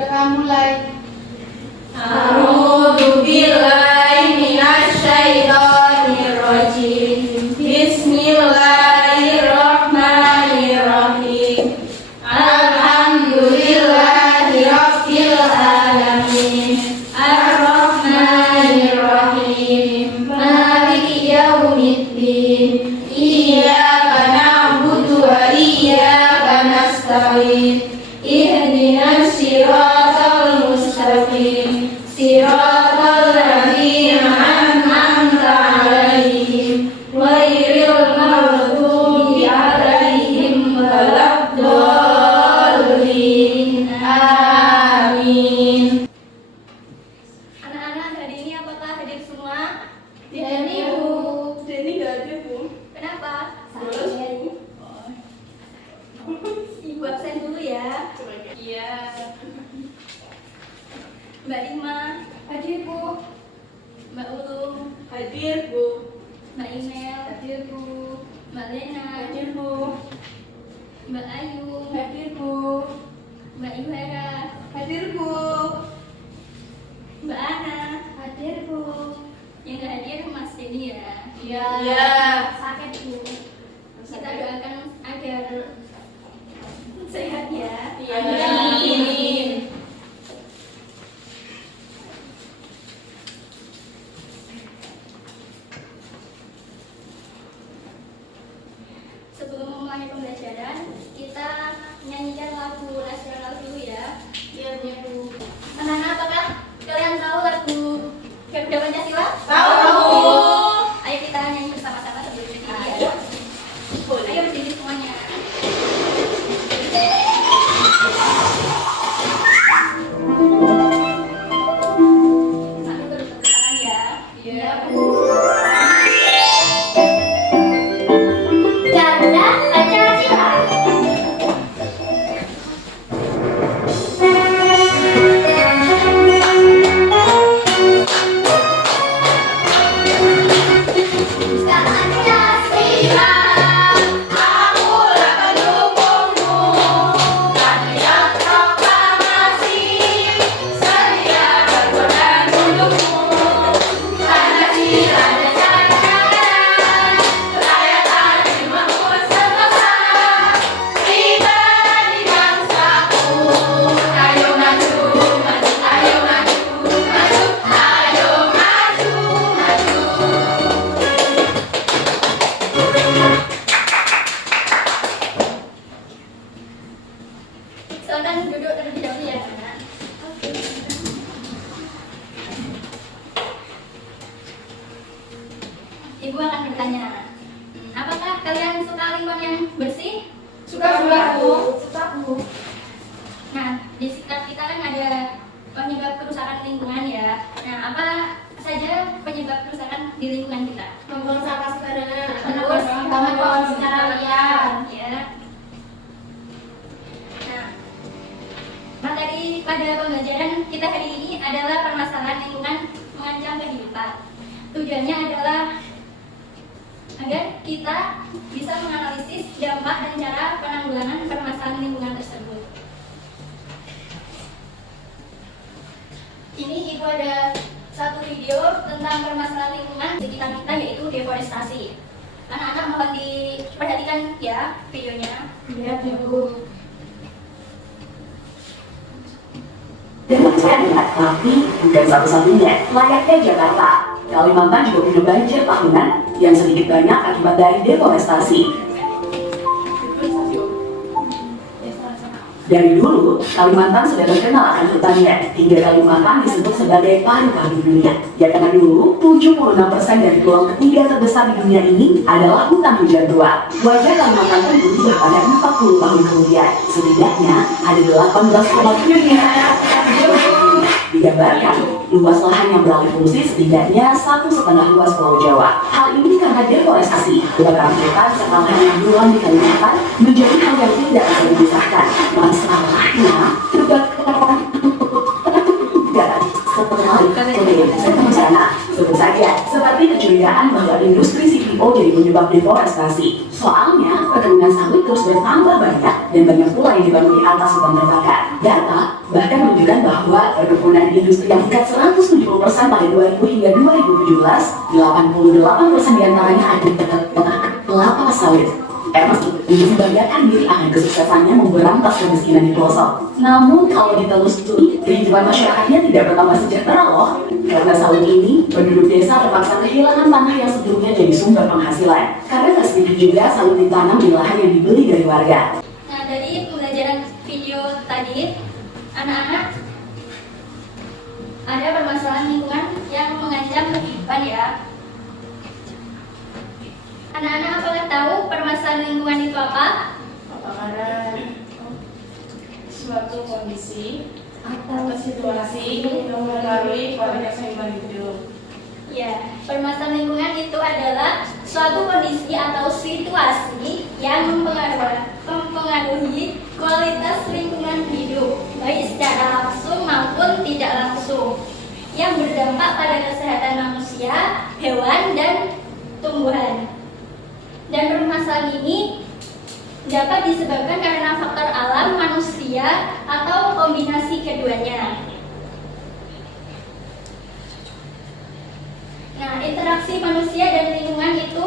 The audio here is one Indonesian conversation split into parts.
Udah mulai. A'udzu billahi minasyaitonir rajim. Bismillahirrahmanirrahim. Alhamdulillahi rabbil alamin. Ar-Rahmanir-Rahim. Maliki yaumiddin. Iyyaka na'budu wa iyyaka nasta'in. Ihdinas siratal mustaqim. Siratal ladzina an'amta 'alaihim ghairil maghdubi 'alaihim waladdallin. Amin. Anak-anak hari ini apakah hadir semua? Tidak, Bu. Denny nggak ada, Bu. Kenapa? Bolos, Bu. Ibu absen dulu ya. Iya. Mbak Rima hadir, Bu. Mbak Ulum Hadir, Bu. Mbak Imel hadir, Bu. Mbak Lena Hadir, Bu. Mbak Ayu Hadir, Bu. Mbak Yuhera Hadir, Bu. Mbak Ana hadir, Bu. Yang nggak hadir Mas Denny ya. Iya. Sakit, Bu. Kita doakan agar sehat ya. Iya. Amin. Sebelum memulai pembelajaran, kita nyanyikan lagu nasional dulu ya. Iya, Bu. Anak-anak, apakah kalian tahu lagu Garuda Pancasila? Tahu, Bu. Ayo kita nyanyi bersama-sama sebelum berdiri ya. Ayo berdiri semuanya. Sambil bertepuk tangan ya. Iya, Bu. Garuda Pancasila. Pancasila, Akulah pendukungmu. Rakyat proklamasi, sedia berkorban untukmu. Pancasila dan rakyat adil makmur sebangsa. Kita di bangsaku. Ayo maju, maju, ayo maju, maju, ayo maju, maju. Silakan duduk terlebih dahulu ya, anak. Ibu akan bertanya, apakah kalian suka lingkungan yang bersih? Suka, Bu. Suka, Bu. Nah, di sekitar kita kan ada penyebab kerusakan lingkungan ya. Nah, apa saja penyebab kerusakan di lingkungan kita? membuang sampah sembarangan, Terus, membuang secara liar. Ya. Nah, materi pada pembelajaran kita hari ini adalah permasalahan lingkungan mengancam kehidupan. Tujuannya adalah agar kita bisa menganalisis dampak dan cara penanggulangan permasalahan lingkungan tersebut. Ini ibu ada satu video tentang permasalahan lingkungan sekitar kita, yaitu deforestasi. Anak-anak mohon diperhatikan ya videonya. Iya, Bu. Demikian tapi bukan satu-satunya. Layaknya Jakarta, Kalimantan juga punya banjir tahunan yang sedikit banyak akibat dari deforestasi. Dari dulu, Kalimantan sudah terkenal akan hutannya, hingga Kalimantan disebut sebagai paru-paru dunia. Ya karena dulu, 76% dari pulau ketiga terbesar di dunia ini adalah hutan hujan tua. Wajah Kalimantan pun berubah pada 40 tahun kemudian. Setidaknya ada 18,7 digambarkan, luas lahan yang beralih fungsi setidaknya 1,5 luas Pulau Jawa. Hal ini karena deforestasi, kebakaran hutan serta lahan yang berulang di Kalimantan menjadi hal yang tidak bisa dipisahkan. Masalahnya, kebakaran hutan seperti bencana, sebut saja seperti kecurigaan bahwa industri CPO jadi penyebab deforestasi. Soalnya, kerumunan sawit terus bertambah banyak dan banyak pula yang dibangun di atas hutan terbakar. Data bahkan menunjukkan bahwa perkebunan industri yang tingkat 170% pada 2000 hingga 2017, 88% diantaranya ada di peternak kelapa sawit. Termasuk untuk membayangkan diri akan kesuksesannya memberantas kemiskinan di pelosok. Namun kalau ditelusuri, kehidupan masyarakatnya tidak bertambah sejahtera loh. Karena sawit ini, penduduk desa terpaksa kehilangan tanah yang sebelumnya jadi sumber penghasilan. Karena tak sedikit juga sawit ditanam di lahan yang dibeli dari warga. Nah, dari pembelajaran video tadi, anak-anak ada permasalahan lingkungan yang mengancam kehidupan ya. Anak-anak apakah tahu permasalahan lingkungan itu apa? Apakah suatu kondisi atau situasi yang mempengaruhi kualitas kehidupan hidup? Ya, permasalahan lingkungan itu adalah suatu kondisi atau situasi yang mempengaruhi kualitas lingkungan hidup, baik secara langsung maupun tidak langsung, yang berdampak pada kesehatan manusia, hewan, dan tumbuhan. Dan permasalahan ini dapat disebabkan karena faktor alam, manusia, atau kombinasi keduanya. Nah, interaksi manusia dan lingkungan itu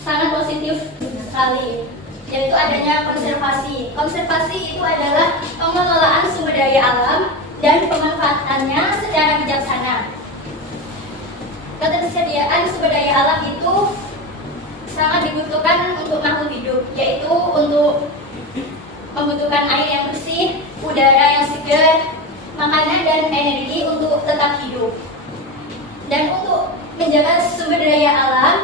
sangat positif sekali, yaitu adanya konservasi. Konservasi itu adalah pengelolaan sumber daya alam dan pemanfaatannya secara bijaksana. Ketersediaan sumber daya alam itu sangat dibutuhkan untuk makhluk hidup, yaitu untuk membutuhkan air yang bersih, udara yang segar, makanan dan energi untuk tetap hidup. Dan untuk menjaga sumber daya alam,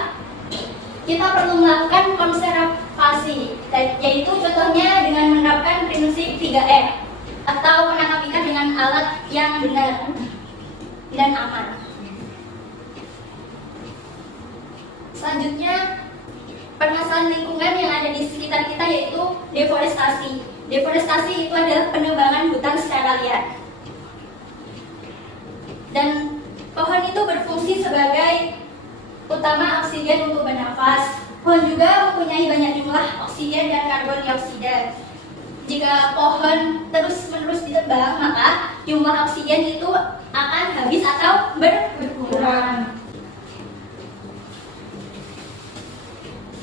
kita perlu melakukan konservasi, yaitu contohnya dengan menerapkan prinsip 3R atau menangkap ikan dengan alat yang benar dan aman. Selanjutnya, permasalahan lingkungan yang ada di sekitar kita yaitu deforestasi. Deforestasi itu adalah penebangan hutan secara liar. Dan pohon itu berfungsi sebagai utama oksigen untuk bernafas. Pohon juga mempunyai banyak jumlah oksigen dan karbon dioksida. Jika pohon terus-menerus ditebang, maka jumlah oksigen itu akan habis atau berkurang.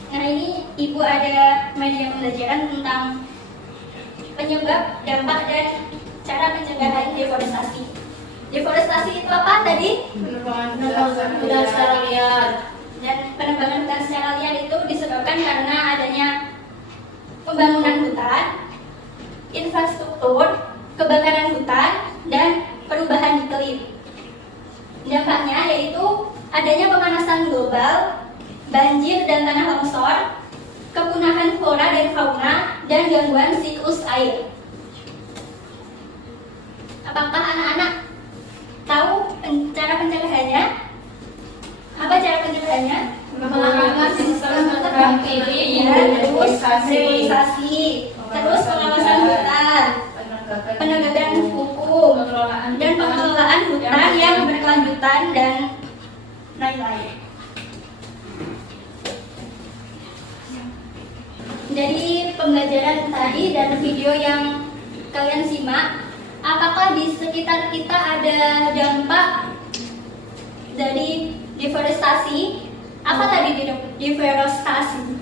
Nah, ini Ibu ada media pembelajaran tentang penyebab, dampak, dan cara pencegahan deforestasi. Deforestasi itu apa tadi? Penebangan hutan secara liar. Dan penebangan hutan secara liar itu disebabkan karena adanya pembangunan hutan, infrastruktur, kebakaran hutan, dan perubahan iklim. Dampaknya yaitu adanya pemanasan global, banjir dan tanah longsor, kepunahan flora dan fauna, dan gangguan siklus air. Apakah anak-anak tahu cara pencegahannya? Apa cara pencegahannya? Melakukan sistem Ya, terus revitalisasi, terus pengawasan hutan, penegakan hukum, dan pengelolaan hutan yang berkelanjutan dan lain-lain. Dari pembelajaran tadi dan video yang kalian simak, apakah di sekitar kita ada dampak dari deforestasi? Apa tadi deforestasi?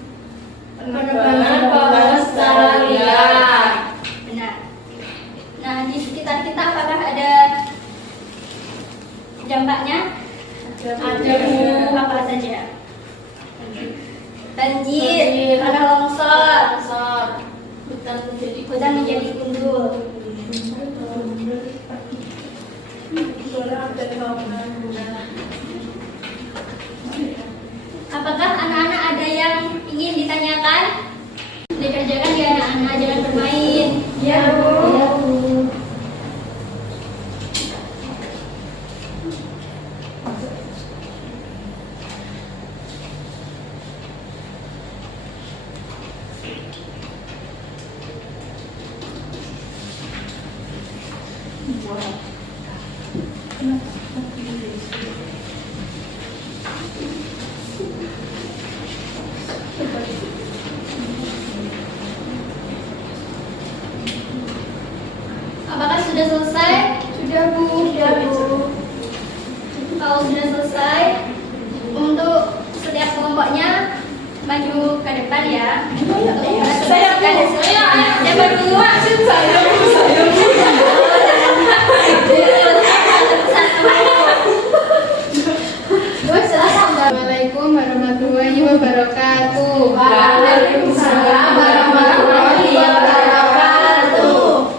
Penebangan pohon secara liar. Benar. Nah, di sekitar kita apakah ada dampaknya? Ada. Apa saja? Banjir, tanah longsor, hutan menjadi gundul. Apakah anak-anak ada yang ingin ditanyakan? Dikerjakan ya anak-anak, jangan bermain. Ya, Bu. sudah selesai? Sudah Bu. Sudah Bu. Kalau sudah selesai, untuk setiap kelompoknya maju ke depan ya. Saya Kan hasilnya. Siapa dulu? Assalamualaikum warahmatullahi wabarakatuh. Waalaikumsalam warahmatullahi wabarakatuh.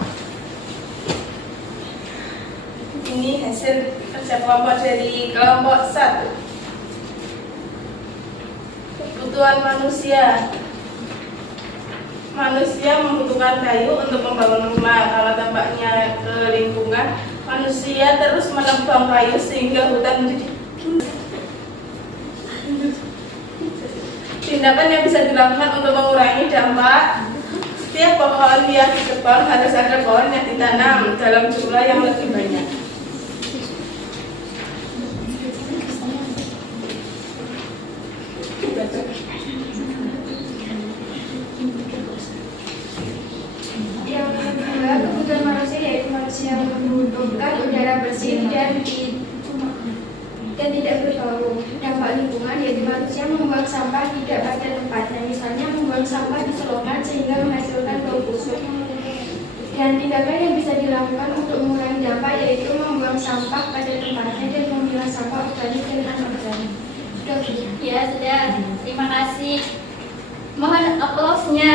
Ini hasil kerja kelompok dari kelompok 1. Kebutuhan manusia. Manusia membutuhkan kayu untuk membangun rumah. Kalau dampaknya ke lingkungan, manusia terus menebang kayu sehingga hutan menjadi. Tindakan yang bisa dilakukan untuk mengurangi dampak, setiap pohon yang ditebang harus ada pohon yang ditanam dalam jumlah yang lebih banyak. Yang kedua, kebutuhan manusia yaitu manusia membutuhkan udara bersih dan tidak berbau. Dampak lingkungan yaitu manusia membuang sampah tidak pada tempatnya, misalnya membuang sampah di selokan sehingga menghasilkan bau busuk. Dan tindakan yang bisa dilakukan untuk mengurangi dampak yaitu membuang sampah pada tempatnya dan memilah sampah organik dan anorganik. Sudah Bu. Ya sudah. Terima kasih. Mohon aplausnya.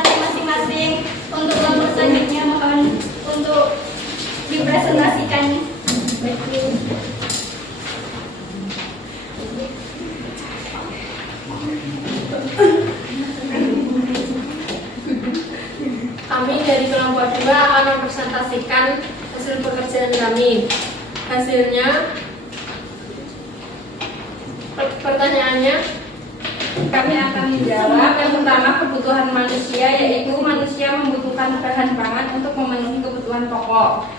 Masing-masing. Untuk kelompok selanjutnya mohon untuk dipresentasikan. Kami dari kelompok 2 akan mempresentasikan hasil pekerjaan kami. Hasilnya, pertanyaannya, kami akan menjawab yang pertama kebutuhan manusia, yaitu manusia membutuhkan bahan pangan untuk memenuhi kebutuhan pokok.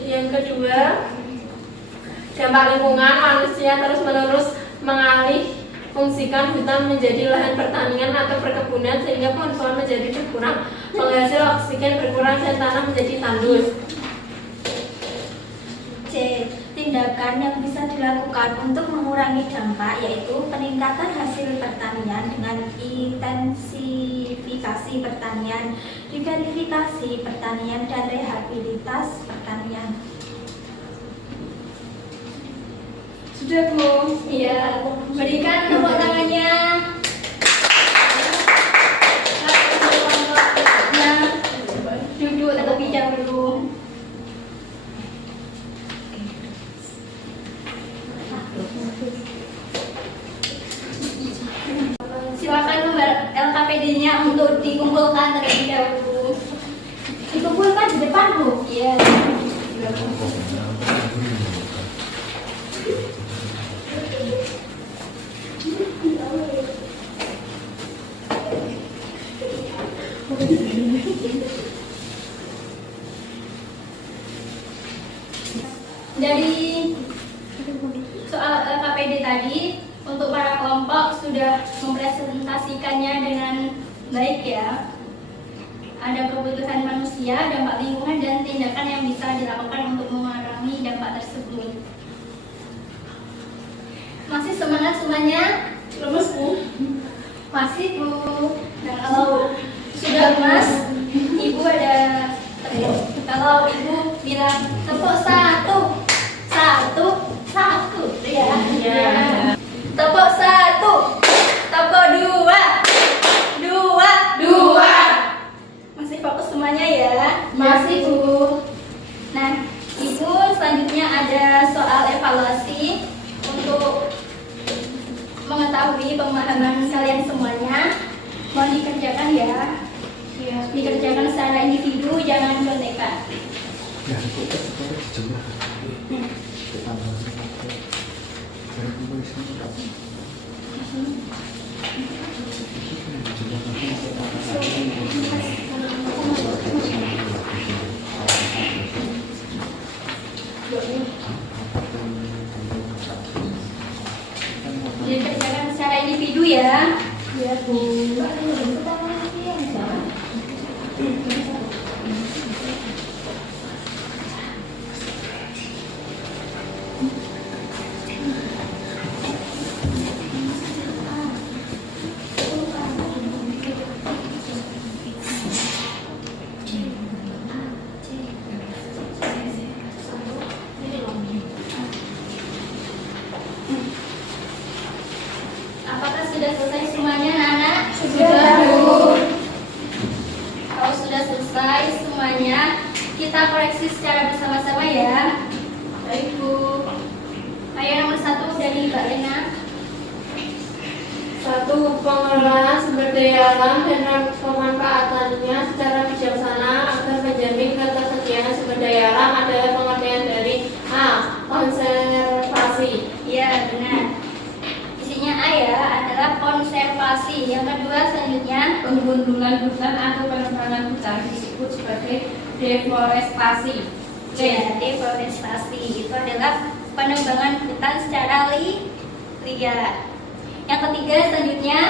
Yang kedua, dampak lingkungan, manusia terus-menerus mengalih fungsikan hutan menjadi lahan pertanian atau perkebunan sehingga pohon-pohon menjadi berkurang, penghasil oksigen berkurang dan tanah menjadi tandus. C. Tindakan yang bisa dilakukan untuk mengurangi dampak yaitu peningkatan hasil pertanian dengan intensifikasi pertanian, diversifikasi pertanian, dan rehabilitas pertanian. Sudah Bu. Iya, berikan tepuk tangannya. Duduk terlebih dahulu. Silakan nomor LKPD-nya untuk dikumpulkan terlebih dahulu. Dikumpulkan di depan Bu. Iya. Dari soal LKPD tadi, untuk para kelompok sudah mempresentasikannya dengan baik ya. Ada kebutuhan manusia, dampak lingkungan, dan tindakan yang bisa dilakukan untuk mengurangi dampak tersebut. Masih semangat semuanya? Lemes Bu. Masih Bu. Nah, kalau sudah lemas, Ibu ada kalau Ibu bilang tepuk satu ya. Tepuk satu, tepuk dua. Masih fokus semuanya ya? Masih Bu. Nah, Ibu selanjutnya ada soal evaluasi untuk mengetahui pemahaman kalian semuanya. Mohon dikerjakan ya. Dikerjakan secara individu, jangan contekan. Dikerjakan secara individu ya. Ya Bu. selesai semuanya, kita koreksi secara bersama-sama ya. Baik Bu. Ayo nomor 1 dari Mbak Lena. 1. Pengelolaan sumber daya alam dan pemanfaatannya secara bijaksana agar menjamin ketersediaan sumber daya alam adalah pengertian dari A. Konservasi. Iya, benar. Isinya A ya, adalah konservasi. Yang kedua selanjutnya, Penggundulan hutan atau penebangan hutan disebut sebagai deforestasi. ya, deforestasi. Itu adalah penebangan hutan secara liar. Yang ketiga selanjutnya,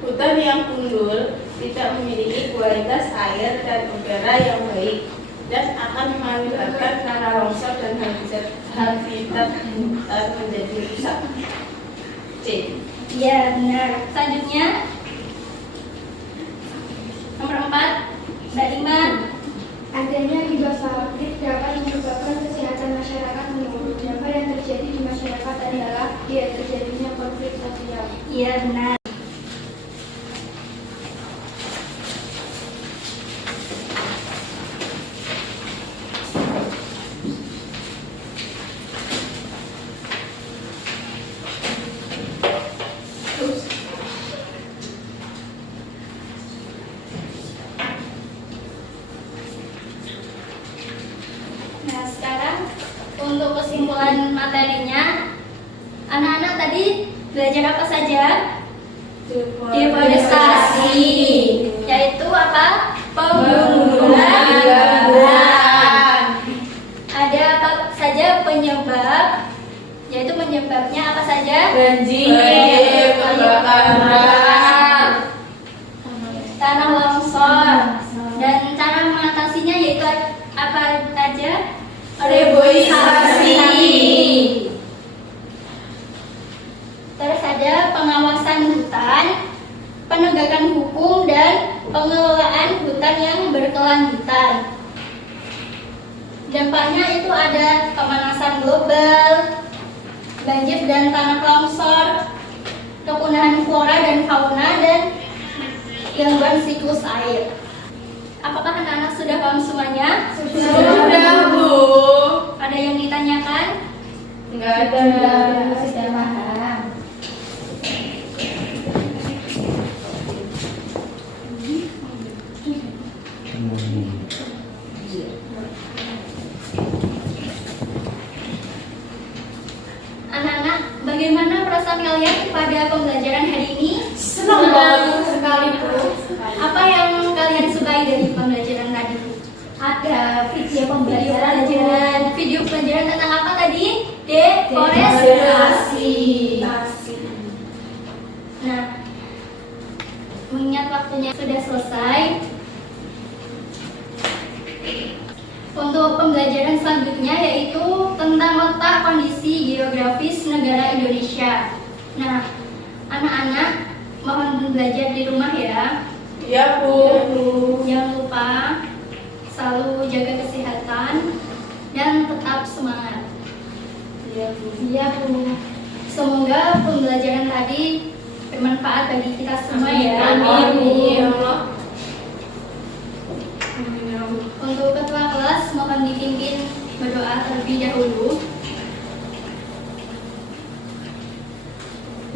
Hutan yang gundul tidak memiliki kualitas air dan udara yang baik dan akan mengakibatkan tanah longsor dan habitat hutan menjadi rusak. C. ya benar. Selanjutnya nomor 4, Mbak Lima. Adanya limbah pabrik dapat menyebabkan kesehatan masyarakat menurun. Dampak yang terjadi di masyarakat adalah terjadinya konflik sosial. Iya benar. Nah sekarang untuk kesimpulan materinya, anak-anak tadi belajar apa saja? Deforestasi, yaitu apa? Penggundulan. Ada apa saja penyebab? Yaitu penyebabnya apa saja? Banjir, kebakaran, Tanah longsor. Dan cara mengatasinya yaitu apa saja? reboisasi, Terus ada pengawasan hutan, penegakan hukum, dan pengelolaan hutan yang berkelanjutan. Dampaknya itu ada pemanasan global, banjir dan tanah longsor, kepunahan flora dan fauna, dan gangguan siklus air. Apakah anak-anak sudah paham semuanya? Sudah Bu. Ada yang ditanyakan? Enggak ada. Sudah paham. Anak-anak, bagaimana perasaan kalian pada pembelajaran hari ini? Senang banget sekali Bu. Apa yang kalian sukai dari pembelajaran tadi? Ada video pembelajaran. Video pembelajaran tentang apa tadi? Deforestasi. Nah, mengingat waktunya sudah selesai, untuk pembelajaran selanjutnya yaitu tentang letak kondisi geografis negara Indonesia. Nah, anak-anak mohon belajar di rumah ya. Ya Bu. Jangan lupa selalu jaga kesehatan dan tetap semangat. Iya Bu. Semoga pembelajaran tadi bermanfaat bagi kita semua ya. Amin. Ya Allah. Untuk ketua kelas mohon dipimpin berdoa terlebih dahulu.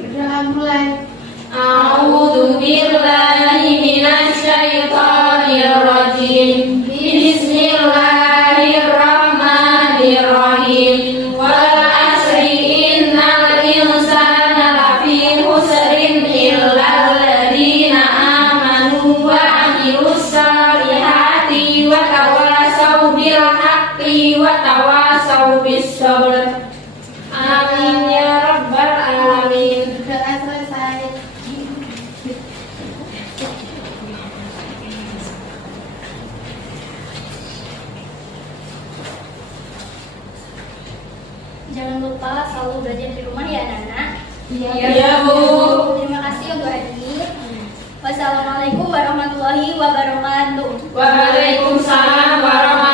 Berdoa mulai. A'udzu billahi minasy syaithanir rajim. Bismillahirrahmanirrahim. Wal asri innal insana lafi khusrin illal ladzina amanu wa 'amilus shalihati wa tawasau bil haqqi wa tawasau bis sabr. Amin ya rabbal alamin. Doa selesai. Jangan lupa selalu belajar di rumah ya anak-anak. Iya Bu. Terima kasih untuk hari ini. Wassalamualaikum warahmatullahi wabarakatuh. Waalaikumsalam warahmatullahi